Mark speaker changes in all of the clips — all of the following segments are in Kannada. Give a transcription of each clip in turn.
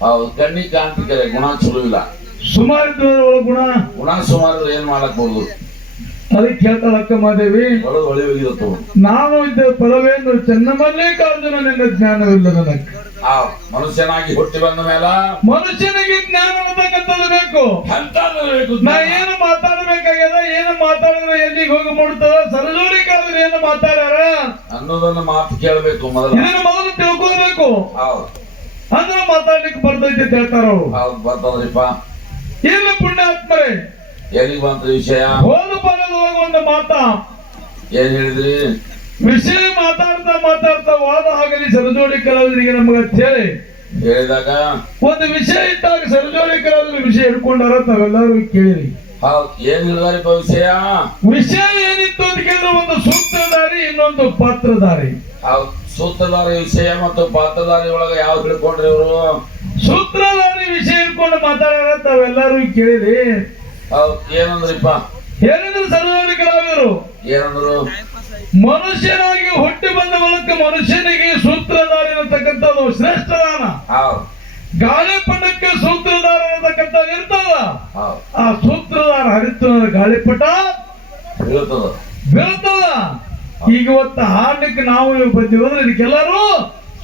Speaker 1: ಹೌದು ಕಣ್ಣಿಗೆ ಕಾಣ್ತಿದ್ದಾರೆ ಗುಣ ಚಲೋ ಇಲ್ಲ
Speaker 2: ಸುಮಾರು ಗುಣ.
Speaker 1: ಗುಣ ಸುಮಾರು ಏನ್ ಮಾಡಕ್ ಬಹುದು
Speaker 2: ಅದಕ್ಕೆ ಹೇಳ್ತಾಳ ಅಕ್ಕ ಮಾದೇವಿ
Speaker 1: ಒಳಗೆ ಒಳಿ ಹೋಗಿದತ್ತು
Speaker 2: ನಾನು ಇದ್ದ ಫಲವೇನು ಚೆನ್ನಮಲ್ಲಿಕಾರ್ಜುನ ನಿನ್ನ ಜ್ಞಾನವಿಲ್ಲ ನನಗೆ
Speaker 1: ಮನುಷ್ಯನಾಗಿ ಹುಟ್ಟಿ ಬಂದ ಮೇಲೆ
Speaker 2: ಮನುಷ್ಯನಿಗೆ ಜ್ಞಾನ ಅಂತಕ್ಕಂಥದ್ದು ಬೇಕು.
Speaker 1: ಬೇಕು
Speaker 2: ನಾ ಏನು ಮಾತಾಡಬೇಕಾಗ್ಯದ ಏನು ಮಾತಾಡಿದ್ರೆ ಎಲ್ಲಿಗೆ ಹೋಗಿ ಮುಡ್ತದ ಕಾಲದಲ್ಲಿ ಏನು ಮಾತಾಡ್ಯಾರ?
Speaker 1: ಅನ್ನೋದನ್ನ ಮಾತು ಕೇಳಬೇಕು ಮೊದಲು.
Speaker 2: ಮೊದಲು ತಿಳ್ಕೊಳ್ಬೇಕು.
Speaker 1: ಹೌದು.
Speaker 2: ಅಂದ್ರೆ ಮಾತಾಡ್ಲಿಕ್ಕೆ ಬರ್ತೈತಿ ಅಂತ ಹೇಳ್ತಾರ? ಅವ್ರು
Speaker 1: ಹೌದು ಬರ್ತದ್ರಿಪ್ಪ.
Speaker 2: ಇಲ್ಲ ಪುಣ್ಯಾತ್ಮರೇ?
Speaker 1: ಎಲ್ಲಿಗೆ ಬಂತ ವಿಷಯ?
Speaker 2: ಹೋದ ಪಾಲದೊಳಗೆ ಒಂದು ಮಾತ.
Speaker 1: ಏನ್ ಹೇಳಿದ್ರಿ?
Speaker 2: ವಿಷಯ ಮಾತಾಡ್ತಾ ಮಾತಾಡ್ತಾ ವಾದ ಆಗಲಿ ಸರಜೋಡಿ ಕಲಾವಿದರಿಗೆ ನಮಗ ಅಂತ ಹೇಳಿ
Speaker 1: ಹೇಳಿದಾಗ?
Speaker 2: ಒಂದು ವಿಷಯ ಇದ್ದಾಗ ಸರಜೋಡಿ ಕಲಾವಿದರು ವಿಷಯ ಹಿಡ್ಕೊಂಡಾರ ತಾವೆಲ್ಲರೂ ಕೇಳಿರಿ.
Speaker 1: ಹೌದು ಏನ್ ಹೇಳಿದಾರಿಪ್ಪ ವಿಷಯ?
Speaker 2: ವಿಷಯ ಏನಿತ್ತು ಅಂತ ಕೇಳಿದ್ರೆ ಒಂದು ಸೂತ್ರಧಾರಿ ಇನ್ನೊಂದು ಪಾತ್ರಧಾರಿ
Speaker 1: ಹೌದು. ಸೂತ್ರಧಾರಿ ವಿಷಯ ಮತ್ತು ಪಾತ್ರಧಾರಿ ಒಳಗ ಯಾವ್ದು ಹಿಡ್ಕೊಂಡ್ರಿ ಇವರು?
Speaker 2: ಸೂತ್ರಧಾರಿ ವಿಷಯ ಹಿಡ್ಕೊಂಡು ಮಾತಾಡ್ಯಾರ ತಾವೆಲ್ಲರೂ ಕೇಳಿರಿ.
Speaker 1: ಏನಂದ್ರಿಪ್ಪ?
Speaker 2: ಸರಜೋಡಿ ಕಲಾವಿದರು?
Speaker 1: ಏನಂದ್ರು?
Speaker 2: ಮನುಷ್ಯನಾಗಿ ಹುಟ್ಟಿ ಬಂದ ಮೂಲಕ ಮನುಷ್ಯನಿಗೆ ಸೂತ್ರಧಾರಿ ಅನ್ನತಕ್ಕಂಥದ್ದು ಶ್ರೇಷ್ಠ ದಾನ.
Speaker 1: ಹೌದು.
Speaker 2: ಗಾಳಿಪಟಕ್ಕೆ ಸೂತ್ರಧಾರ ಅನ್ನತಕ್ಕಂಥ ಇರ್ತದ ಆ ಸೂತ್ರಧಾರ ಹರಿತು ಗಾಳಿಪಟ
Speaker 1: ಬೀಳ್ತದ.
Speaker 2: ಬೀಳ್ತದ. ಈಗ ಇವತ್ತು ಹಾಡಕ್ಕೆ ನಾವು ಬಂದಿವಂದ್ರೆ ಇದಕ್ಕೆಲ್ಲರೂ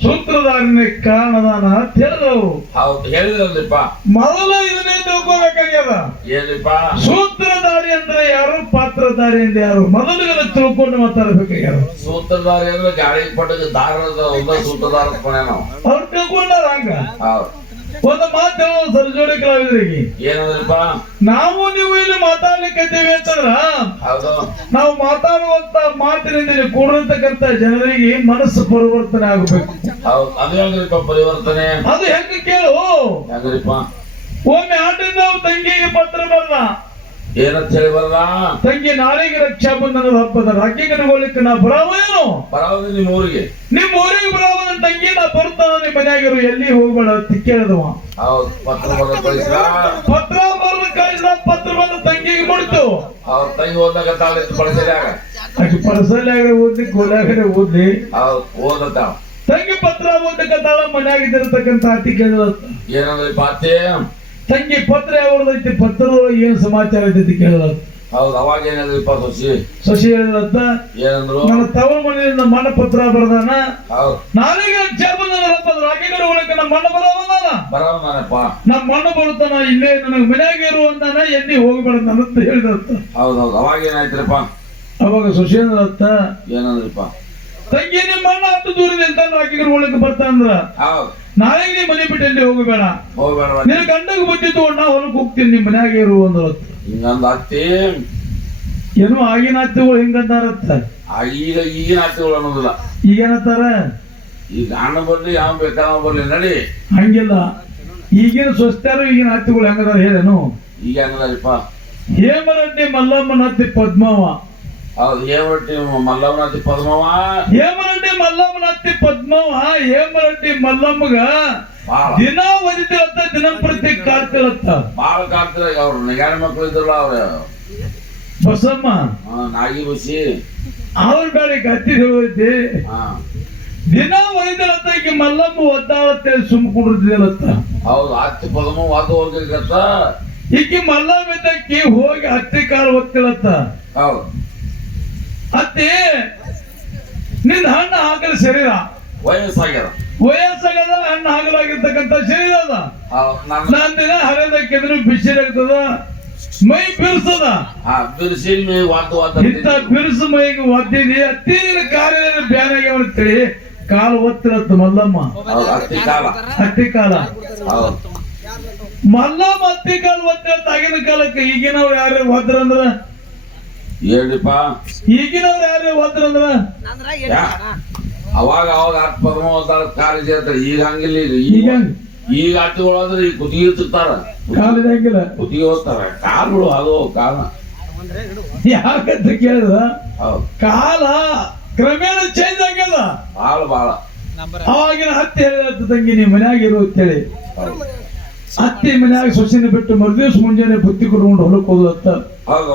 Speaker 2: ಸೂತ್ರಧಾರನೇ ಕಾರಣದಾನ ಅಂತ ಹೇಳಿದವರು
Speaker 1: ಹೌದು ಹೇಳಿದ್ರಲ್ರಿಪ್ಪ
Speaker 2: ಮೊದಲು ಇದನ್ನೇ ತಿಳ್ಕೊಬೇಕಾಗ್ಯದ?
Speaker 1: ಏನಿಪ್ಪ
Speaker 2: ಸೂತ್ರಧಾರಿ ಅಂದ್ರೆ ಯಾರು? ಪಾತ್ರಧಾರಿ ಅಂದ್ರೆ ಯಾರು? ಮೊದಲು ಇದನ್ನ ತಿಳ್ಕೊಂಡು ಮಾತಾಡ್ಬೇಕಾಗ್ಯದ
Speaker 1: ಸೂತ್ರಧಾರಿ ಅಂದ್ರೆ ಗಾಳಿ ಪಟ್ಟದ ದಾರದ ಒಂದ ಸೂತ್ರಧಾರ ನಾವು.
Speaker 2: ಅವ್ರು ತಿಳ್ಕೊಂಡಾರ ಹಂಗ?
Speaker 1: ಹೌದು.
Speaker 2: ಒಂದು ಮಾತು ಸರ್ಜೋಡಿ ಕಲಾವಿದರಿಗೆ
Speaker 1: ಏನಂದ್ರಿಪ್ಪ?
Speaker 2: ನಾವು ನೀವು ಇಲ್ಲಿ ಮಾತಾಡ್ಲಿಕ್ಕೆ ಅಂತಂದ್ರ ನಾವು ಮಾತಾಡುವಂತ ಮಾತಿನಿಂದ ಇಲ್ಲಿ ಕೂಡಿರ್ತಕ್ಕಂಥ ಜನರಿಗೆ ಮನಸ್ಸು ಪರಿವರ್ತನೆ ಆಗಬೇಕು.
Speaker 1: ಹೌದು. ಅದು ಹೆಂಗ್ರಿಪ್ಪ ಪರಿವರ್ತನೆ?
Speaker 2: ಅದು ಹೆಂಗ ಕೇಳು?
Speaker 1: ಹೆಂಗ್ರಿಪ್ಪ?
Speaker 2: ಒಮ್ಮೆ ಆಟಿಂದ ತಂಗಿಗೆ ಪತ್ರ ಬರಲ್ಲ
Speaker 1: ಏನಂತ ಹೇಳಿ ಬರಲ್ಲ
Speaker 2: ತಂಗಿ ನಾಳೆಗೆ ರಕ್ಷಾ ಬಂಧನದ ಹಬ್ಬದ ಕಟ್ಕೊಳ್ಳಿಕ್ಕೆ ನಾ ಬರಾವೇನು
Speaker 1: ಬರಾವ ನಿಮ್ಮ ಊರಿಗೆ
Speaker 2: ನಿಮ್ಮ ಊರಿಗೆ ಬರಾವನ ತಂಗಿ ನಾ ಬರ್ತಾನೆ ಮನ್ಯಾಗಿರು ಎಲ್ಲಿ ಹೋಗ್ಬೇಡ ಅಂತ ಕೇಳಿದವ.
Speaker 1: ಪತ್ರ
Speaker 2: ಪತ್ರ ಬರ್ದ ಕಳಿಸಿದ ಪತ್ರ ಬಂದು ತಂಗಿಗೆ ಮುಡ್ತು
Speaker 1: ಅವ್ರ ತಂಗಿ ಓದಾಗ
Speaker 2: ಆಕೆ ಪರಸಲ್ಯಾಗರೆ ಓದ್ಲಿ ಕೋಲಾಗಡೆ ಓದ್ಲಿ
Speaker 1: ಓದತ್ತ
Speaker 2: ತಂಗಿ ಪತ್ರ ಓದಕತ್ತಾಳ ಮನ್ಯಾಗಿದ್ದಿರ್ತಕ್ಕಂಥ ಅತಿ ಕೇಳಿದ.
Speaker 1: ಏನಂದ್ರೆ ಪಾತೆ
Speaker 2: ತಂಗಿ ಪತ್ರ ಯಾವ್ದೈತಿ ಪತ್ರದೊಳಗೆ ಏನ್ ಸಮಾಚಾರ ಐತಿ ಕೇಳತ್ತ
Speaker 1: ಹೌದು ಅವಾಗ ಏನಿದ್ರಿಪ್ಪ ಸೊಸಿ?
Speaker 2: ಶಶಿ ಹೇಳಿದಂತ
Speaker 1: ಏನಂದ್ರು?
Speaker 2: ನನ್ನ ತವರ ಮನೆಯಿಂದ ಮಣ್ಣ ಪತ್ರ ಬರ್ದಾನ? ಬಂದ ಹಬ್ಬದ ರಾಖಿಗರ ಒಳಗೆ ನಮ್ಮ ಮಣ್ಣ ಬರೋವಲ್ಲ
Speaker 1: ಬರೋಣಪ್ಪ
Speaker 2: ನಮ್ಮ ಮಣ್ಣ ಬರುತ್ತಾನ ಇಲ್ಲೇ ನನಗೆ ಮನ್ಯಾಗ ಇರು ಅಂದಾನ ಎಲ್ಲಿ ಹೋಗ್ಬೇಡ ಅಂತ ಹೇಳಿದಂತ
Speaker 1: ಹೌದೌದು ಹೌದು ಅವಾಗ ಏನಾಯ್ತ್ರಪ್ಪ?
Speaker 2: ಅವಾಗ ಸುಶೇಂದ್ರತ್ತ
Speaker 1: ಏನಂದ್ರಪ್ಪ?
Speaker 2: ತಂಗಿ ನಿಮ್ಮ ಮಣ್ಣ ಹತ್ತು ದೂರದಿಂದ ಅಂತ ರಾಕಿಗರ ಒಳಗೆ ಬರ್ತಾನಂದ್ರ
Speaker 1: ಹೌದು.
Speaker 2: ನಾಳೆಗೆ ನೀ ಮನೆ ಬಿಟ್ಟು ಎಲ್ಲಿ ಹೋಗಬೇಡ?
Speaker 1: ಹೋಗ್ಬೇಡ
Speaker 2: ನಿನ್ನ ಗಂಡಗೆ ಬುದ್ಧಿ ತಗೊಂಡ್ ಹೊಲಕ್ಕೆ ಹೋಗ್ತೀನಿ ನಿಮ್ಮ ಮನ್ಯಾಗ ಇರು ಅಂದ್ರ
Speaker 1: ಹಿಂಗಂದ ಅತ್ತಿ
Speaker 2: ಏನೋ ಆಗಿನ ಅತ್ತಿಗಳು ಹಿಂಗಂತಾರತ್ತ
Speaker 1: ಈಗ ಈಗಿನ ಅತ್ತಿಗಳು ಅನ್ನೋದಿಲ್ಲ.
Speaker 2: ಈಗೇನತ್ತಾರ
Speaker 1: ಈಗ ಅಣ್ಣ ಬರ್ಲಿ ಯಾವ ಬೇಕಾದ ಬರ್ಲಿ ನಡಿ.
Speaker 2: ಹಂಗಿಲ್ಲ. ಈಗಿನ ಸ್ವಸ್ಥರು ಈಗಿನ ಆಗ್ತಿಗಳು ಹೆಂಗದಾರ ಹೇಳೇನು?
Speaker 1: ಈಗ ಹೆಂಗದಾರಿಪ್ಪ?
Speaker 2: ಹೇಮರಡ್ಡಿ ಮಲ್ಲಮ್ಮನ ಹತ್ತಿ ಪದ್ಮವ.
Speaker 1: ಹೌದು ಮಲ್ಲಮ್ಮನ ಹತ್ತಿ ಪದ್ಮವ.
Speaker 2: ಹೇಮರಡ್ಡಿ ಮಲ್ಲಮ್ಮನ ಹತ್ತಿ ಪದ್ಮವ. ಹೇಮರಡ್ಡಿ ಮಲ್ಲಮ್ಮಗ ದಿನ ಒದಿತಿರತ್ತ ದಿನಂಪ್ರತಿ ಕಾಡ್ತಿರತ್ತ
Speaker 1: ಬಾಳ ಕಾಡ್ತಿರ ಅವ್ರು ನಗಾರ ಮಕ್ಳು ಇದ್ರಲ್ಲ ಅವ್ರ?
Speaker 2: ಬಸಮ್ಮ.
Speaker 1: ನಾಗಿ ಬಸಿ
Speaker 2: ಅವ್ರ ಬೇಡ ಗತ್ತಿ ಹೋಗೈತಿ
Speaker 1: ಹಾ.
Speaker 2: ದಿನ ಒದಿತಿರತ್ತ ಈಕಿ ಮಲ್ಲಮ್ಮ ಒದ್ದಾಳತ್ತೆ ಸುಮ್ ಕುಡಿದಿರತ್ತ
Speaker 1: ಹೌದು ಅತ್ತಿ ಪದಮ ವಾದ ಹೋಗ್ತಿರ್ತ
Speaker 2: ಈಕಿ ಮಲ್ಲಮ್ಮ ಇದ್ದಕ್ಕಿ ಹೋಗಿ ಹತ್ತಿ ಕಾಲ ಹೋಗ್ತಿರತ್ತ
Speaker 1: ಹೌದು.
Speaker 2: ಅತ್ತಿ ನಿನ್ನ ಹಣ್ಣು ಹಾಕಲು ಶರೀರ
Speaker 1: ವಯಸ್ಸಾಗ್ಯದ.
Speaker 2: ವಯಸ್ಸಾಗದ ಹಣ್ಣು ಹಗಲಾಗಿರ್ತಕ್ಕಂಥ ಶರೀರ ಅದ ನಾನ್ ದಿನ ಹರಿದಕ್ಕಿದ್ರು ಬಿಸಿರಾಗ್ತದ ಮೈ ಬಿರುಸದ ಇಂಥ ಬಿರುಸು ಮೈಗೆ ಒದ್ದಿದಿ ಅತ್ತೀನ ಕಾರ್ಯ ಬೇರೆ ಅಂತೇಳಿ ಕಾಲು ಒತ್ತಿರತ್ತ ಮಲ್ಲಮ್ಮ. ಹತ್ತಿ ಕಾಲ.
Speaker 1: ಹೌದು.
Speaker 2: ಮಲ್ಲಮ್ಮ ಹತ್ತಿ ಕಾಲ ಒತ್ತಿರತ್ತ ಆಗಿನ ಕಾಲಕ್ಕೆ ಈಗಿನವ್ರು ಯಾರು ಒದ್ರಂದ್ರ
Speaker 1: ಹೇಳಿಪ್ಪ
Speaker 2: ಈಗಿನವ್ರು ಯಾರು ಒದ್ರಂದ್ರ?
Speaker 1: ಅವಾಗ ಅವಾಗ ಓದಾಳ ಕಾಲೇಜ್ ಇರ್ತಾರೆ ಈಗ ಹಂಗಿಲ್ಲ ಈಗ
Speaker 2: ಈಗ
Speaker 1: ಈಗ ಈಗ ಕುತ್ತಿಗೆ ಇರ್ತಿರ್ತಾರ
Speaker 2: ಕಾಲದಾಗಿಲ್ಲ
Speaker 1: ಕುತ್ತಿಗೆ ಹೋಗ್ತಾರ. ಕಾಲುಗಳು ಅದು ಕಾಲ.
Speaker 2: ಯಾಕಂತ
Speaker 1: ಕೇಳಿದ
Speaker 2: ಕಾಲ ಕ್ರಮೇಣ ಚೇಂಜ್ ಆಗ್ಯದ.
Speaker 1: ಬಾಳ ಬಾಳ.
Speaker 2: ಅವಾಗಿನ ಹತ್ತಿ ಹೇಳಿದ ತಂಗಿ ನೀ ಮನ್ಯಾಗ ಇರು ಅಂತೇಳಿ ಅತ್ತಿ ಮನ್ಯಾಗ ಸೊಸಿನ ಬಿಟ್ಟು ಮರುದಿವಸ ಮುಂಜಾನೆ ಬುತ್ತಿ ಕೊಟ್ಕೊಂಡು ಹೊಲಕ್ಕೆ
Speaker 1: ಹೋದ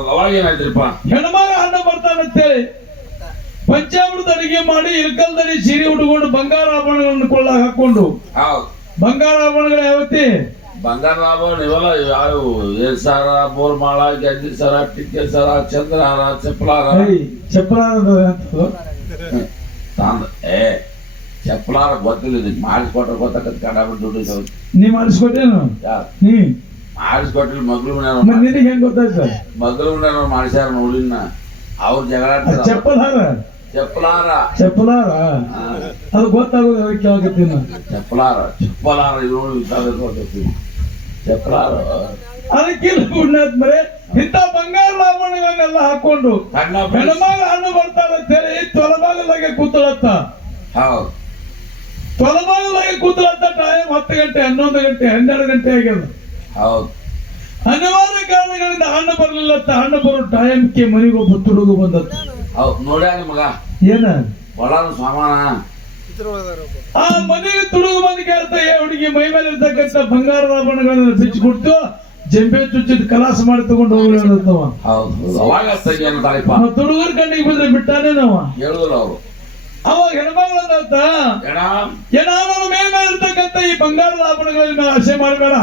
Speaker 1: ಅವಾಗ ಏನಾಯ್ತ್ರಿಪ್ಪ?
Speaker 2: ಹೆಣ್ಮಾರ ಅಣ್ಣ ಬರ್ತಾನಂತೇಳಿ ಪಂಚಾಮೃತ ಅಡಿಗೆ ಮಾಡಿ ಇಲ್ಕಲ್ದಲ್ಲಿ ಸೀರೆ ಉಟ್ಕೊಂಡು ಬಂಗಾರ ಆಭರಣಗಳನ್ನು ಕೊಳ್ಳ ಹಾಕೊಂಡು ಬಂಗಾರ ಆಭರಣಗಳು ಯಾವತ್ತಿ?
Speaker 1: ಬಂಗಾರ ಆಭರಣ ಇವೆಲ್ಲ ಯಾವ? ಸರ ಬೋರ್ಮಾಳ ಗಂಜಿ ಸರ ಟಿಕ್ಕೆ ಸರ ಚಂದ್ರಹಾರ ಚಪ್ಪಲಾರ.
Speaker 2: ಏಯ್, ಚಪ್ಪಲ ಅನ್ನೋದು ಎಂತದು?
Speaker 1: ತಂದ ಏ ಚಪ್ಪಲಾರ ಗೊತ್ತಿಲ್ಲ ಇದಕ್ಕೆ ಮಾಡಿಸ್ಕೊಟ್ರೆ ಗೊತ್ತಾಗತ್ತೆ ಕಂಡಾಬಿಟ್ಟು ದುಡ್ಡು.
Speaker 2: ನೀ ಮಾಡಿಸ್ಕೊಟ್ಟೇನು? ನೀ?
Speaker 1: ಮಾಡಿಸ್ಕೊಟ್ಟಿಲ್ಲ ಮಗ್ಳು ಮನೆಯವ್ರು
Speaker 2: ನಿನಗೆ ಹೆಂಗ್ ಗೊತ್ತಾಯ್ತು?
Speaker 1: ಮಗ್ಳು ಮನೆಯವ್ರು ಮಾಡಿಸ್ಯಾರ ನೋಡಿನ ಅವ್ರ ಜಗಳ
Speaker 2: ಆ ಚಪ್ಪಲ್ ಹಾರ
Speaker 1: ಚಪ್ಪಲಾರ
Speaker 2: ಚಪ್ಪಲಾರ ಅದು ಗೊತ್ತಾಗೋದು ಅದಕ್ಕೆ.
Speaker 1: ಚಪ್ಪಲಾರ ಚಪ್ಪಲಾರ ಗೊತ್ತೈತಿ. ಚಪ್ಪಲಾರ
Speaker 2: ಅದಕ್ಕಿಲ್ಲ ಪುಣ್ಯಾತ್ಮರೇ ಇಂಥ ಬಂಗಾರ ಹಾಕೊಂಡು ಹೆಣ್ಮಗ ಹಣ್ಣು ಬರ್ತಾರ ಅಂತೇಳಿ ತೊಲಭಾಗದಾಗೆ ಕೂತಳತ್ತ.
Speaker 1: ಹೌದು.
Speaker 2: ಕೂತಳತ್ತ ಟೈಮ್ ಹತ್ತು ಗಂಟೆ ಹನ್ನೊಂದು ಗಂಟೆ ಹನ್ನೆರಡು ಗಂಟೆ ಆಗ್ಯದ
Speaker 1: ಹೌದು.
Speaker 2: ಅನಿವಾರ್ಯ ಕಾರಣಗಳಿಂದ ಹಣ್ಣು ಬರಲಿಲ್ಲ ಹಣ್ಣು ಬರೋ ಟೈಮ್ಗೆ ಮನೆಗೆ ಒಬ್ಬ ತುಡುಗು ಬಂದತ್ತ
Speaker 1: ಹೌದು ನೋಡ್ಯಾನ ಮಗ?
Speaker 2: ಏನ?
Speaker 1: ಒಳನ ಸಾಮಾನ
Speaker 2: ಆ ಮನೆಗೆ ಬಂದು ಕೇಳ್ತ ಏ ಹುಡುಗಿ ಮೈ ಮೇಲೆ ಇರ್ತಕ್ಕಂಥ ಬಂಗಾರದ ಆಭರಣಗಳನ್ನ ಬಿಚ್ಚಿ ಕೊಡ್ತು ಜಂಬೆ ಚುಚ್ಚಿದ ಕಲಾಸ ಮಾಡಿ ತಗೊಂಡು ಹೋಗ್ಲಿ ಅನ್ನತ್ತವ
Speaker 1: ಹೌದು ಹೌದು. ಅವಾಗ ತಂಗಿ ತಾಳಿಪ್ಪ?
Speaker 2: ಆ ತುಡುಗರ ಕಣ್ಣಿಗೆ ಬಿದ್ರೆ ಬಿಟ್ಟಾನೆ ನಾವ
Speaker 1: ಹೇಳುದಿಲ್ಲ ಅವರು.
Speaker 2: ಅವಾಗ ಹೆಣ್ಮಗಳಂತ
Speaker 1: ಏನ?
Speaker 2: ಏನ ನನ್ನ ಮೇಲ್ ಇರ್ತಕ್ಕಂಥ ಈ ಬಂಗಾರದ ಆಭರಣಗಳಲ್ಲಿ ಆಸೆ ಮಾಡಬೇಡ.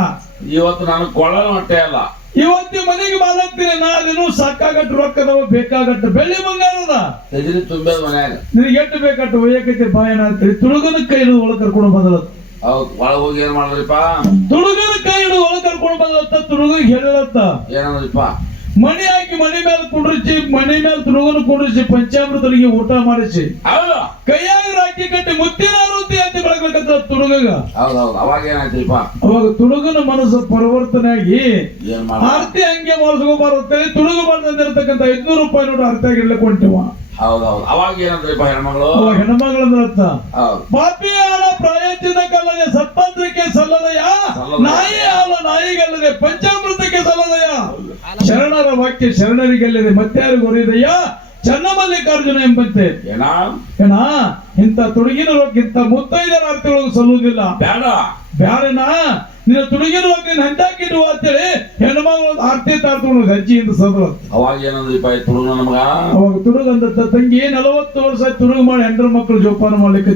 Speaker 1: ಇವತ್ತು ನಾನು ಕೊಳ್ಳಲು ಹೊಟ್ಟೆ ಅಲ್ಲ.
Speaker 2: ಇವತ್ತು ಮನೆಗೆ ಮಾಲಾಗ್ತೀನಿ ನಾಳೆನು ಸಾಕಾಗಟ್ಟು ರೊಕ್ಕದವ ಬೇಕಾಗಟ್ಟು ಬೆಳ್ಳಿ ಬಂಗಾರದ.
Speaker 1: ತೆಜರಿ ತುಂಬೇದ ಮನ್ಯಾಗ
Speaker 2: ನಿನಗೆ ಎಷ್ಟು ಬೇಕಟ್ಟು ಒಯ್ಯಕೈತಿ ಬಾಯನ ಅಂತೇಳಿ ತುಳುಗನ ಕೈ ಹಿಡಿದು ಒಳಗೆ ಕರ್ಕೊಂಡು ಬಂದಳ.
Speaker 1: ಹೌದು ಒಳಗೆ ಹೋಗಿ ಏನ್ ಮಾಡಿದ್ರಿಪ್ಪ?
Speaker 2: ತುಳುಗನ ಕೈ ಹಿಡಿದು ಒಳಗೆ ಕರ್ಕೊಂಡು ಬಂದತ್ತ ತುಳುಗಿಗೆ ಹೇಳತ್ತ
Speaker 1: ಏನಂದ್ರಿಪ್ಪ?
Speaker 2: ಮಣಿ ಹಾಕಿ ಮನೆ ಮೇಲೆ ಕುಂಡ್ರಿಸಿ ಮನೆ ಮೇಲೆ ತುಳುಗನ ಕುಂಡ್ರಿಸಿ ಪಂಚಾಮೃತರಿಗೆ ಊಟ ಮಾಡಿಸಿ. ಕೈಯಾಗ ರಾಕಿ ಕಟ್ಟಿ ಮುತ್ತಿನ ಆರುತಿ ಅಂತ ಬೆಳಗ್ಬೇಕಂತ
Speaker 1: ಹೌದು ಹೌದು ಅವಾಗ ತುಡುಗನ
Speaker 2: ಅವಾಗ ತುಡುಗನ ಮನಸ್ಸು ಪರಿವರ್ತನೆ ಆಗಿ
Speaker 1: ಅರ್ಥ ಹಂಗೆ
Speaker 2: ಆರ್ತಿ ಹಂಗೆ ಮಾಡಿಸ್ಕೋಬಾರುತ್ತೆ ತುಡುಗ ಮಾಡ್ದಂದಿರ್ತಕ್ಕಂಥ ಐದ್ನೂರು ರೂಪಾಯಿ ನೋಡಿ ಆರ್ತಿ ಆಗಿರ್ಲಿಕ್ಕೆ ಕೊಂಟಿವ
Speaker 1: ಹೌದು ಹೌದು ಅವಾಗ ಏನಂದ್ರಿಪ್ಪ ಹೆಣ್ಮಗಳು?
Speaker 2: ಹೆಣ್ಮಗಳಂದ್ರ ಅರ್ಥ? ಪಾಪಿ ಹಾಲ ಪ್ರಾಯಚಿತ ಕಲ್ಲದೆ ಸತ್ತಂತ್ರಕ್ಕೆ ಸಲ್ಲದಯ. ನಾಯಿ ಹಾಲ ನಾಯಿಗಲ್ಲದೆ ಪಂಚಾಮೃತಕ್ಕೆ ಸಲ್ಲದಯ ಶರಣರ ವಾಕ್ಯ ಶರಣರಿಗೆಲ್ಲದೆ ಮತ್ತಾರಿಗೂ ಒರಿದಯ್ಯ ಚನ್ನಮಲ್ಲಿಕಾರ್ಜುನ ಎಂಬಂತೆ.
Speaker 1: ಏನಾ?
Speaker 2: ಏನ? ಇಂಥ ಮುತ್ತೈದರ ಅರ್ಥಗಳು ಸಲ್ಲುವುದಿಲ್ಲ.
Speaker 1: ಬೇಡ.
Speaker 2: ಬ್ಯಾರನ? ನಿನ್ನ ತುಡುಗಿನ ನೀನು ಹಂಚಾಕಿಡುವ ಅಂತೇಳಿ ಹೆಣ್ಮಗಳು ಆರ್ತಿ ತಾಡ್ಕೊಂಡು ಗಜ್ಜಿಯಿಂದ ಸದ್ರು.
Speaker 1: ಅವಾಗ ಏನಂದ್ರಿಪ್ಪ ತುಡುಗ ನಮಗ
Speaker 2: ಅವಾಗ ತುಡುಗಂದ ತಂಗಿ ನಲವತ್ತು ವರ್ಷ ತುಡುಗು ಮಾಡಿ ಹೆಂಡ್ರ ಮಕ್ಕಳು ಜೋಪಾನ ಮಾಡ್ಲಿಕ್ಕೆ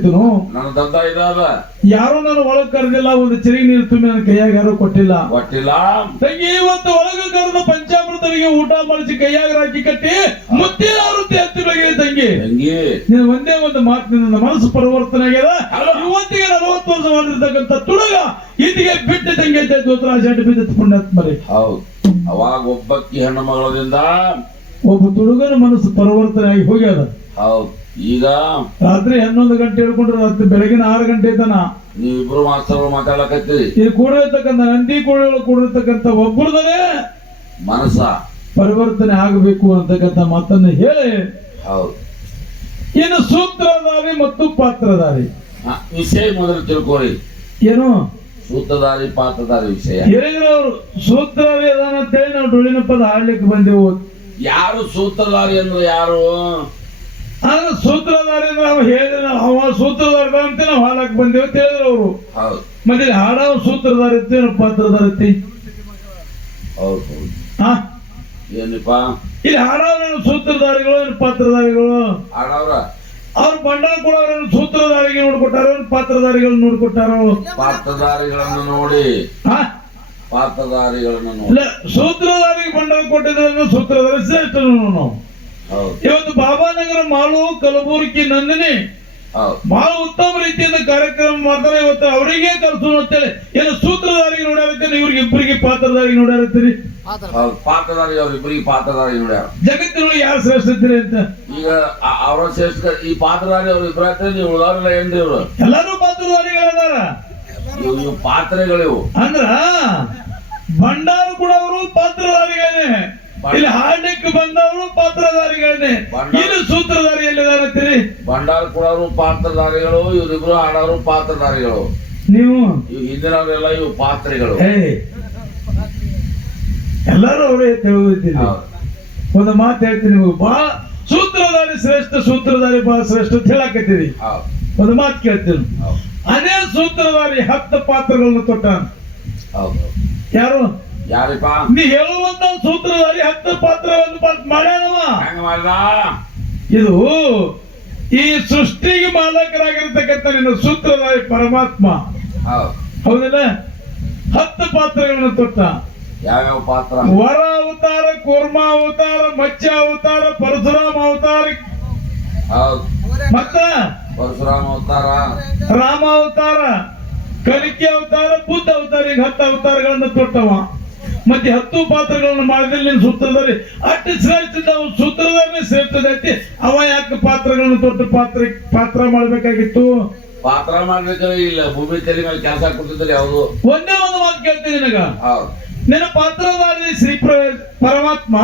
Speaker 1: ನನ್ನ ತಂದ ಇದಾದ.
Speaker 2: ಯಾರು ನಾನು ಒಳಗ್ ಕರೆದಿಲ್ಲ ಒಂದು ಚಿರಿ ನೀರು ತುಂಬಿ ನನ್ನ ಕೈಯಾಗ ಯಾರು ಕೊಟ್ಟಿಲ್ಲ.
Speaker 1: ಕೊಟ್ಟಿಲ್ಲ.
Speaker 2: ತಂಗಿ ಇವತ್ತು ಒಳಗ ಕರೆದ ಪಂಚಾಮೃತರಿಗೆ ಊಟ ಮಾಡಿಸಿ ಕೈಯಾಗ ರಾಕಿ ಕಟ್ಟಿ ಮುತ್ತಿನ ಆವೃತ್ತಿ ಹತ್ತಿ ಬೆಳಗ್ಗೆ ತಂಗಿ.
Speaker 1: ತಂಗಿ.
Speaker 2: ನೀನು ಒಂದೇ ಒಂದು ಮಾತು ನನ್ನ ಮನಸ್ಸು ಪರಿವರ್ತನೆ ಆಗ್ಯದ. ಇವತ್ತಿಗೆ ನಲವತ್ತು ವರ್ಷ ಮಾಡಿರ್ತಕ್ಕಂಥ ತುಳುಗ ಇದಿಗೆ ಬಿಟ್ಟು ತಂಗಿ ಅಂತ ದೋತ್ರ ಶೆಟ್ಟಿ ಬಿದ್ದ ಪುಣ್ಯಾತ್ಮರಿ
Speaker 1: ಹೌದು. ಅವಾಗ ಒಬ್ಬಕ್ಕಿ ಹೆಣ್ಣು ಮಗಳದಿಂದ
Speaker 2: ಒಬ್ಬ ತುಡುಗನ ಮನಸ್ಸು ಪರಿವರ್ತನೆ ಆಗಿ ಹೋಗ್ಯದ.
Speaker 1: ಹೌದು. ಈಗ
Speaker 2: ರಾತ್ರಿ ಹನ್ನೊಂದು ಗಂಟೆ ಹೇಳ್ಕೊಂಡ್ರೆ ರಾತ್ರಿ ಬೆಳಗಿನ ಆರು ಗಂಟೆ ತನ.
Speaker 1: ನೀವಿಬ್ರು ಮಾಸ್ತರ್ಗಳು ಮಾತಾಡಕತ್ತೀರಿ.
Speaker 2: ಇಲ್ಲಿ ಕೂಡಿರ್ತಕ್ಕಂಥ ನಂದಿ ಕೋಳಿಗಳು ಕೂಡಿರ್ತಕ್ಕಂಥ ಒಬ್ಬರದೇ
Speaker 1: ಮನಸ್ಸ
Speaker 2: ಪರಿವರ್ತನೆ ಆಗಬೇಕು ಅಂತಕ್ಕಂಥ ಮಾತನ್ನು ಹೇಳಿ.
Speaker 1: ಹೌದು.
Speaker 2: ಇನ್ನು ಸೂತ್ರಧಾರಿ ಮತ್ತು ಪಾತ್ರಧಾರಿ.
Speaker 1: ವಿಷಯ ಮೊದಲು ತಿಳ್ಕೊಳ್ಳಿ.
Speaker 2: ಏನು?
Speaker 1: ಸೂತ್ರಧಾರಿ ಪಾತ್ರಧಾರಿ ವಿಷಯ.
Speaker 2: ಹೇಳಿದ್ರು ಅವರು ಸೂತ್ರಧಾರಿ ಅದಾನ ಅಂತೇಳಿ ನಾವು ಡೊಳ್ಳಿನ ಪದ ಹಾಡ್ಲಿಕ್ಕೆ ಬಂದೆವು.
Speaker 1: ಯಾರು ಸೂತ್ರಧಾರಿ ಅಂದ್ರೆ ಯಾರು?
Speaker 2: ಆದ್ರೆ ಸೂತ್ರಧಾರಿ ನಾವು ಹೇಳಿದ ಅವ ಸೂತ್ರಧಾರ ಅಂತ ನಾವು ಹಾಡಕ್ ಬಂದೆವು ಅಂತ ಹೇಳಿದ್ರು ಅವರು. ಮತ್ತೆ ಹಾಡೋ ಸೂತ್ರಧಾರಿ ಇತ್ತು ಏನು ಪಾತ್ರಧಾರಿ ಇತ್ತು
Speaker 1: ಹೌದು ಏನಿಪ್ಪ?
Speaker 2: ಇಲ್ಲಿ ಹಾಡೋರೇನು ಸೂತ್ರಧಾರಿಗಳು ಏನು ಪಾತ್ರಧಾರಿಗಳು?
Speaker 1: ಆಡವ್ರ
Speaker 2: ಅವ್ರು ಬಂಡಾಳ ಕೊಡೋರೇನು ಸೂತ್ರಧಾರಿಗೆ ನೋಡ್ಕೊಟ್ಟಾರ ಪಾತ್ರಧಾರಿಗಳು ನೋಡ್ಕೊಟ್ಟಾರ?
Speaker 1: ಪಾತ್ರಧಾರಿಗಳನ್ನು ನೋಡಿ.
Speaker 2: ಹಾ
Speaker 1: ಪಾತ್ರಧಾರಿಗಳನ್ನು
Speaker 2: ಸೂತ್ರಧಾರಿಗೆ ಬಂಡಾಳ ಕೊಟ್ಟಿದ್ರೆ ಸೂತ್ರಧಾರಿ ಶ್ರೇಷ್ಠ ನಾವು. ಇವತ್ತು ಬಾಬಾನಗರ ಮಾಳು ಕಲಬುರಗಿ ನಂದಿನಿ
Speaker 1: ಹೌದು.
Speaker 2: ಬಹಳ ಉತ್ತಮ ರೀತಿಯಿಂದ ಕಾರ್ಯಕ್ರಮ ಮಾಡ್ತಾರೆ. ಇವತ್ತು ಅವರಿಗೆ ಕರ್ಸು ಅಂತೇಳಿ ಏನು ಸೂತ್ರಧಾರಿಗೆ ನೋಡ್ಯಾರತ್ತೀರಿ ಇವ್ರಿಗೆ ಇಬ್ಬರಿಗೆ ಪಾತ್ರಧಾರಿ ನೋಡ್ಯಾರತ್ತೀರಿ
Speaker 1: ಪಾತ್ರಧಾರಿ ಅವ್ರ ಇಬ್ಬರಿಗೆ ಪಾತ್ರಧಾರಿ ನೋಡ್ಯಾರ.
Speaker 2: ಜಗತ್ತಿನೊಳಗೆ ಯಾರು ಶ್ರೇಷ್ಠ ಇದ್ದೀರಿ ಅಂತ?
Speaker 1: ಈಗ ಅವರ ಶ್ರೇಷ್ಠ ಈ ಪಾತ್ರಧಾರಿ ಅವ್ರ ಇಬ್ಬರ ನೀವು ಉಳಿದವ್ರಲ್ಲ ಏನ್ರಿ ಇವ್ರು?
Speaker 2: ಎಲ್ಲರೂ ಪಾತ್ರಧಾರಿಗಳದಾರ?
Speaker 1: ಇವು ಪಾತ್ರೆಗಳಿವು.
Speaker 2: ಅಂದ್ರ ಭಂಡಾರ ಅವರು ಪಾತ್ರಧಾರಿಗಳೇ. ಇಲ್ಲಿ ಹಾಡಕ್ಕೆ ಬಂದವರು
Speaker 1: ಪಾತ್ರಧಾರಿಗಳನ್ನೇ.
Speaker 2: ಇಲ್ಲಿ ಸೂತ್ರಧಾರಿ ಎಲ್ಲಿದಾರಂತೀರಿ
Speaker 1: ಬಂಡಾರ ಕೊಡೋರು ಪಾತ್ರಧಾರಿಗಳು ಇವರಿಬ್ರು ಹಾಡೋರು ಪಾತ್ರಧಾರಿಗಳು.
Speaker 2: ನೀವು
Speaker 1: ಹಿಂದಿನವರೆಲ್ಲ ಇವು ಪಾತ್ರೆಗಳು.
Speaker 2: ಎಲ್ಲರೂ ಅವರೇ
Speaker 1: ತಿಳಿದಿದ್ದೀನಿ
Speaker 2: ಒಂದು ಮಾತು ಹೇಳ್ತೀನಿ ನೀವು ಬಹಳ ಸೂತ್ರಧಾರಿ ಶ್ರೇಷ್ಠ ಸೂತ್ರಧಾರಿ ಬಹಳ ಶ್ರೇಷ್ಠ ಅಂತ ಹೇಳಕತ್ತೀರಿ. ಒಂದು ಮಾತು ಕೇಳ್ತೀನಿ.
Speaker 1: ಅನೇಕ
Speaker 2: ಅದೇ ಸೂತ್ರಧಾರಿ ಹತ್ತು ಪಾತ್ರಗಳನ್ನು ತೊಟ್ಟ. ಯಾರು?
Speaker 1: ಯಾರಿಪ್ಪ?
Speaker 2: ನೀ ಹೇಳುವಂತ ಸೂತ್ರದಲ್ಲಿ ಹತ್ತು ಒಂದು ಪಾತ್ರ ಮಾಡ್ಯಾನವ.
Speaker 1: ಹೆಂಗ ಮಾಡ್ದ?
Speaker 2: ಇದು ಈ ಸೃಷ್ಟಿಗೆ ಮಾಲಕರಾಗಿರ್ತಕ್ಕಂಥ ನಿನ್ನ ಸೂತ್ರಧಾರಿ ಪರಮಾತ್ಮ.
Speaker 1: ಹೌದು.
Speaker 2: ಹೌದಿಲ್ಲ? ಹತ್ತು ಪಾತ್ರಗಳನ್ನು ತೊಟ್ಟ.
Speaker 1: ಯಾವ್ಯಾವ ಪಾತ್ರ?
Speaker 2: ವರ ಅವತಾರ ಕೂರ್ಮ ಅವತಾರ ಮಚ್ಚ ಅವತಾರ ಪರಶುರಾಮ ಅವತಾರ. ಮತ್ತ?
Speaker 1: ಪರಶುರಾಮ ಅವತಾರ.
Speaker 2: ರಾಮ ಅವತಾರ ಕಲಿಕೆ ಅವತಾರ ಬುದ್ಧ ಅವತಾರ ಈಗ ಹತ್ತು ಅವತಾರಗಳನ್ನು ತೊಟ್ಟವ. ಮತ್ತೆ ಹತ್ತು ಪಾತ್ರಗಳನ್ನು ಮಾಡಿದ್ರೆ ನಿನ್ನ ಸೂತ್ರದಲ್ಲಿ ಅಷ್ಟು ಶ್ರೇಷ್ಠದ ಸೂತ್ರದಲ್ಲಿ ಸೇರ್ತದೈತಿ ಅವ ಯಾಕೆ ಪಾತ್ರಗಳನ್ನು ದೊಡ್ಡ ಪಾತ್ರ ಪಾತ್ರ ಮಾಡಬೇಕಾಗಿತ್ತು?
Speaker 1: ಪಾತ್ರ ಮಾಡ್ಬೇಕಾದ್ರೆ ಇಲ್ಲ ಭೂಮಿ ತಲೆ ಮೇಲೆ ಕೆಲಸ ಕೊಟ್ಟಿದ್ರೆ ಯಾವುದು?
Speaker 2: ಒಂದೇ ಒಂದು ಮಾತು ಕೇಳ್ತೀನಿ ನಿನಗ. ನಿನ್ನ ಪಾತ್ರಧಾರಿ ಶ್ರೀ ಪ್ರ- ಪರಮಾತ್ಮ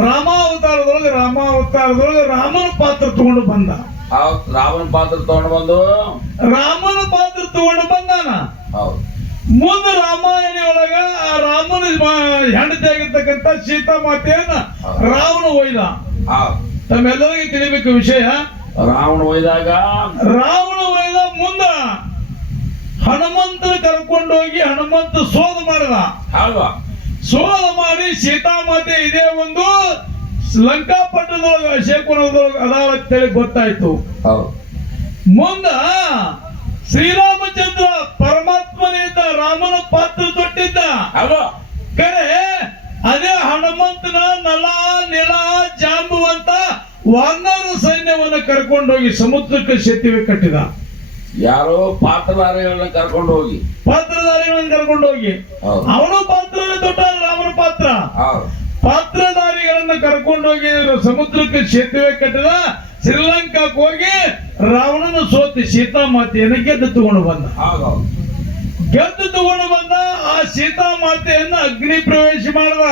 Speaker 1: ರಾಮಾವತಾರದೊಳಗೆ
Speaker 2: ರಾಮ ಅವತಾರದೊಳಗೆ ರಾಮ ಅವತಾರದೊಳಗೆ ರಾಮನ ಪಾತ್ರ ತಗೊಂಡು ಬಂದ.
Speaker 1: ರಾಮನ ಪಾತ್ರ ತಗೊಂಡು ಬಂದು?
Speaker 2: ರಾಮನ ಪಾತ್ರ ತಗೊಂಡು ಬಂದಾನ.
Speaker 1: ಹೌದು.
Speaker 2: ಮುಂದೆ ರಾಮಾಯಣ ಒಳಗ ಆ ರಾಮನ ಹೆಂಡತಿ ಆಗಿರ್ತಕ್ಕಂಥ ಸೀತಾ ಮಾತೆಯನ್ನ ರಾವಣ ಒಯ್ದ. ತಮ್ಮೆಲ್ಲರಿಗೆ ತಿಳಿಬೇಕು ವಿಷಯ.
Speaker 1: ರಾವಣ ಒಯ್ದಾಗ
Speaker 2: ರಾವಣ ಒಯ್ದ ಮುಂದ ಹನುಮಂತನ ಕರ್ಕೊಂಡೋಗಿ ಹನುಮಂತ ಸೋದ ಮಾಡಿದ.
Speaker 1: ಅಲ್ವಾ
Speaker 2: ಸೋದ ಮಾಡಿ ಸೀತಾಮಾತೆ ಇದೇ ಒಂದು ಲಂಕಾಪಟ್ಟಣದೊಳಗ ಅಶೇಕುನದೊಳಗೆ ಅದಾವ ಅಂತೇಳಿ ಗೊತ್ತಾಯ್ತು. ಮುಂದ ಶ್ರೀರಾಮಚಂದ್ರ ಪರಮಾತ್ಮನಿಂದ ರಾಮನ ಪಾತ್ರ ತೊಟ್ಟಿದ್ದ. ಕರೆ ಅದೇ ಹನುಮಂತನ ನಲ ನೆಲ ಜಾಂಬುವಂತ ವಾನರ ಸೈನ್ಯವನ್ನ ಕರ್ಕೊಂಡೋಗಿ ಸಮುದ್ರಕ್ಕೆ ಸೇತುವೆ ಕಟ್ಟಿದ.
Speaker 1: ಯಾರೋ ಪಾತ್ರಧಾರಿಗಳನ್ನ ಕರ್ಕೊಂಡು ಹೋಗಿ
Speaker 2: ಪಾತ್ರಧಾರಿಗಳನ್ನ ಕರ್ಕೊಂಡು
Speaker 1: ಹೋಗಿ
Speaker 2: ಅವನು ಪಾತ್ರ ದೊಡ್ಡ ರಾಮನ ಪಾತ್ರ. ಪಾತ್ರಧಾರಿಗಳನ್ನ ಕರ್ಕೊಂಡೋಗಿ ಸಮುದ್ರಕ್ಕೆ ಸೇತುವೆ ಕಟ್ಟಿದ. ಶ್ರೀಲಂಕಾಕ್ಕೆ ಹೋಗಿ ರಾವಣನ ಸೋತಿ ಸೀತಾಮಾತೆಯನ್ನು ಗೆದ್ದು ತಗೊಂಡು ಬಂದ. ಗೆದ್ದು ತಗೊಂಡು ಬಂದ ಆ ಸೀತಾಮಾತೆಯನ್ನ ಅಗ್ನಿ ಪ್ರವೇಶ ಮಾಡ್ದ.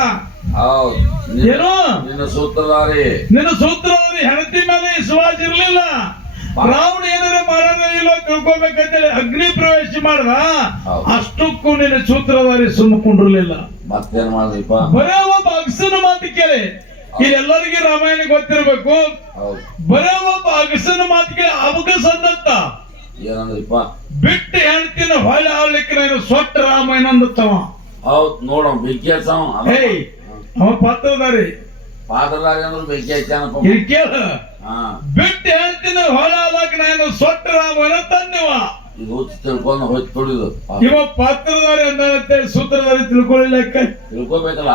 Speaker 2: ಏನು?
Speaker 1: ನಿನ್ನ ಸೂತ್ರಧಾರಿ.
Speaker 2: ನಿನ್ನ ಸೂತ್ರಧಾರಿ ಹೆಂಡತಿ ಮೇಲೆ ವಿಶ್ವಾಸ ಇರ್ಲಿಲ್ಲ. ರಾವಣ ಏನಾರ ಮಾಡ ಇಲ್ಲೋ ತಿಳ್ಕೊಬೇಕಂತೇಳಿ ಅಗ್ನಿ ಪ್ರವೇಶ ಮಾಡ್ದ. ಅಷ್ಟಕ್ಕೂ ನಿನ್ನ ಸೂತ್ರಧಾರಿ ಸುಮ್ಮಕೊಂಡಿರ್ಲಿಲ್ಲ ಬರೇ ಒಬ್ಬ ಅಗಸನ ಮಾತು ಕೇಳಿ. ಇದೆಲ್ಲರಿಗೂ ರಾಮಾಯಣ ಗೊತ್ತಿರ್ಬೇಕು. ಬರೋ ಒಬ್ಬ ಅಗಸನ ಮಾತಿಗೆ ಕೇಳಿ ಅವಗ ಸಂದತ್ತ
Speaker 1: ಏನಂದ್ರಿಪ್ಪ?
Speaker 2: ಬಿಟ್ಟು ಹೆಣ್ತಿನ ಹೊಳೆ ಆಗ್ಲಿಕ್ಕೆ ನಾನು ಸೊಟ್ಟ ರಾಮಾಯಣ ಅಂದತ್ತವ.
Speaker 1: ಹೌದ್ ನೋಡ
Speaker 2: ವಿಜ್ಞಾಸ ಅವ ಪಾತ್ರದಾರಿ
Speaker 1: ಪಾತ್ರದಾರಿ ಅಂದ್ರೆ
Speaker 2: ಇಲ್ಲಿ ಕೇಳ. ಬಿಟ್ಟು ಹೆಣ್ತಿನ ಹೊಳೆ ಆದಾಗ ನಾನು ಸೊಟ್ಟ ರಾಮಾಯಣ ತಂದೆವ.
Speaker 1: ಇದು ತಿಳ್ಕೊಂಡು ತುಳಿದು
Speaker 2: ಇವ ಪಾತ್ರದಾರಿ ಅಂತ ಸೂತ್ರದಾರಿ ತಿಳ್ಕೊಳ್ಳಿ
Speaker 1: ತಿಳ್ಕೊಬೇಕಲ್ಲ?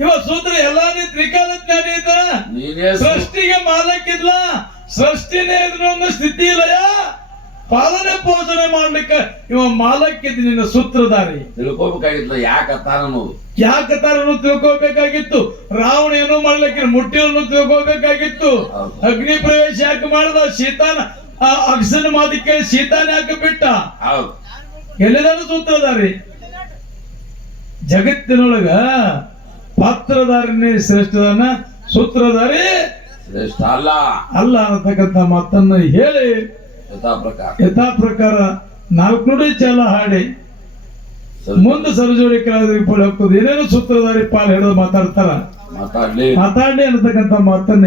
Speaker 2: ಇವ ಸೂತ್ರ ಎಲ್ಲಾನು ತ್ರಿಕಾಲ ಜ್ಞಾನಿ ಇದ್ದ ಸೃಷ್ಟಿಗೆ ಮಾಲಕ್ಕಿದ್ಲ ಸೃಷ್ಟಿನೇ ಇದ್ರ ಅನ್ನೋ ಸ್ಥಿತಿ ಇಲ್ಲಯ ಪಾಲನೆ ಪೋಷಣೆ ಮಾಡ್ಲಿಕ್ಕೆ ಇವ ಮಾಲಕ್ಕಿದ್ ನಿನ್ನ ಸೂತ್ರಧಾರಿ.
Speaker 1: ತಿಳ್ಕೋಬೇಕಾಗಿತ್ತು ಯಾಕೆ ಯಾಕತ್ತಾರನು ಅನ್ನೋದು.
Speaker 2: ಯಾಕೆ ತಿಳ್ಕೊಬೇಕಾಗಿತ್ತು ತಿಳ್ಕೋಬೇಕಾಗಿತ್ತು. ರಾವಣ ಏನೋ ಮಾಡ್ಲಿಕ್ಕೆ ಮುಟ್ಟಿಯನ್ನು ತಿಳ್ಕೋಬೇಕಾಗಿತ್ತು ಅಗ್ನಿ ಪ್ರವೇಶ ಯಾಕೆ ಮಾಡ್ದ? ಶೀತಾನ ಆ ಅಗಸನ ಮಾದಕ್ಕೆ ಸೀತಾನ ಯಾಕೆ ಬಿಟ್ಟ?
Speaker 1: ಹೌದು.
Speaker 2: ಎಲ್ಲಿದಾನು ಸೂತ್ರಧಾರಿ? ಜಗತ್ತಿನೊಳಗ ಪಾತ್ರಧಾರಿನೇ ಶ್ರೇಷ್ಠದನ್ನ ಸೂತ್ರಧಾರಿ
Speaker 1: ಶ್ರೇಷ್ಠ ಅಲ್ಲ.
Speaker 2: ಅಲ್ಲ ಅನ್ನತಕ್ಕಂಥ ಮಾತನ್ನ ಹೇಳಿ
Speaker 1: ಯಥಾ ಪ್ರಕಾರ
Speaker 2: ಯಥಾ ಪ್ರಕಾರ ನಾಲ್ಕು ನುಡಿ ಚಾಲ ಹಾಡಿ. ಮುಂದೆ ಸರಜೋಡಿ ಕೆಳಗೆ ಹೋಗ್ತದೆ. ಏನೇನು ಸೂತ್ರಧಾರಿ ಪಾಲ್ ಹಿಡಿದು ಮಾತಾಡ್ತಾರ.
Speaker 1: ಮಾತಾಡ್ಲಿ.
Speaker 2: ಮಾತಾಡ್ಲಿ ಅನ್ನತಕ್ಕಂಥ ಮಾತನ್ನ